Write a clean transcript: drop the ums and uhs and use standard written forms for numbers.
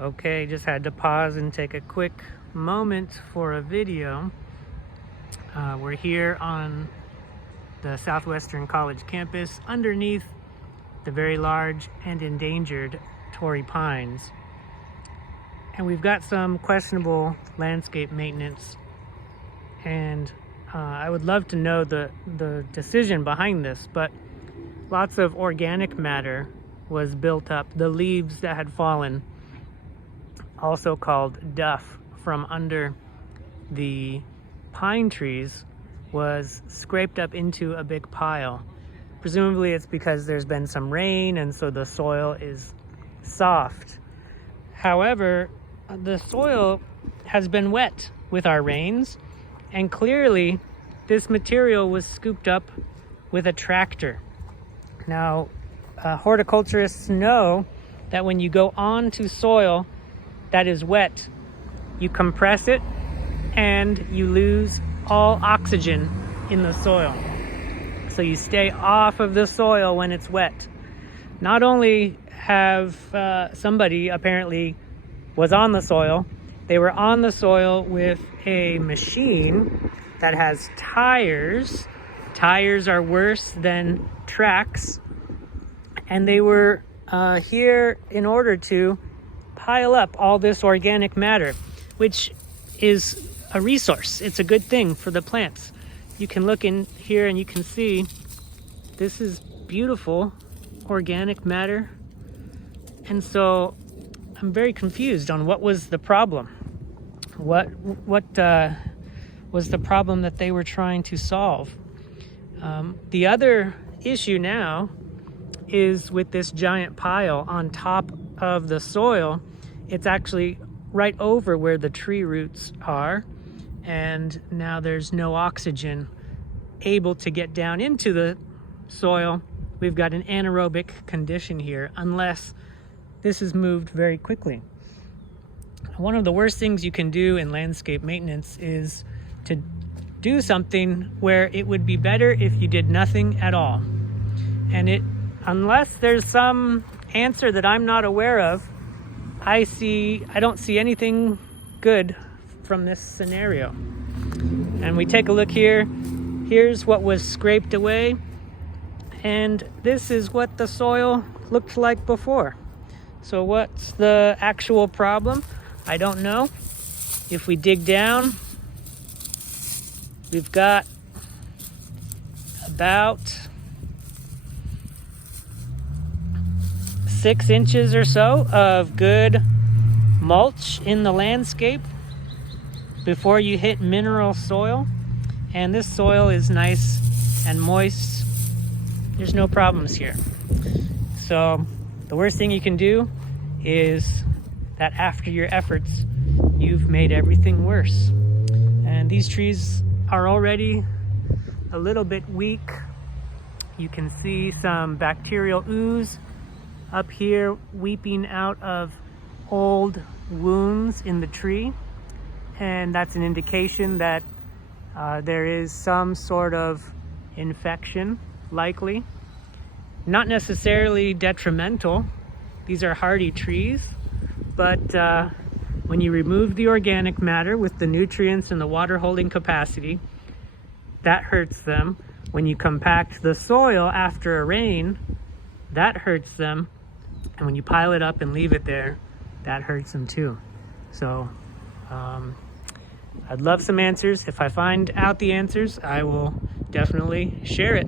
Okay, just had to pause and take a quick moment for a video. We're here on the Southwestern College campus underneath the very large and endangered Torrey pines. And we've got some questionable landscape maintenance. And I would love to know the decision behind this, but lots of organic matter was built up. The leaves that had fallen, also called duff, from under the pine trees, was scraped up into a big pile. Presumably it's because there's been some rain and so the soil is soft. However, the soil has been wet with our rains, and clearly this material was scooped up with a tractor. Now, horticulturists know that when you go onto soil that is wet, you compress it and you lose all oxygen in the soil. So you stay off of the soil when it's wet. Not only have somebody apparently was on the soil, they were on the soil with a machine that has tires. Tires are worse than tracks. And they were here in order to pile up all this organic matter, which is a resource. It's a good thing for the plants. You can look in here and you can see this is beautiful organic matter. And so I'm very confused on what was the problem. What was the problem that they were trying to solve? The other issue now is with this giant pile on top of the soil. It's actually right over where the tree roots are, and now there's no oxygen able to get down into the soil. We've got an anaerobic condition here unless this is moved very quickly. One of the worst things you can do in landscape maintenance is to do something where it would be better if you did nothing at all. And unless there's some answer that I'm not aware of, I don't see anything good from this scenario. And we take a look here. Here's what was scraped away, and this is what the soil looked like before. So what's the actual problem? I don't know. If we dig down, we've got about 6 inches or so of good mulch in the landscape before you hit mineral soil. And this soil is nice and moist. There's no problems here. So the worst thing you can do is that after your efforts, you've made everything worse. And these trees are already a little bit weak. You can see some bacterial ooze up here weeping out of old wounds in the tree. And that's an indication that there is some sort of infection, likely. Not necessarily detrimental. These are hardy trees, but when you remove the organic matter with the nutrients and the water holding capacity, that hurts them. When you compact the soil after a rain, that hurts them. And when you pile it up and leave it there, that hurts them too. So I'd love some answers. If I find out the answers, I will definitely share it.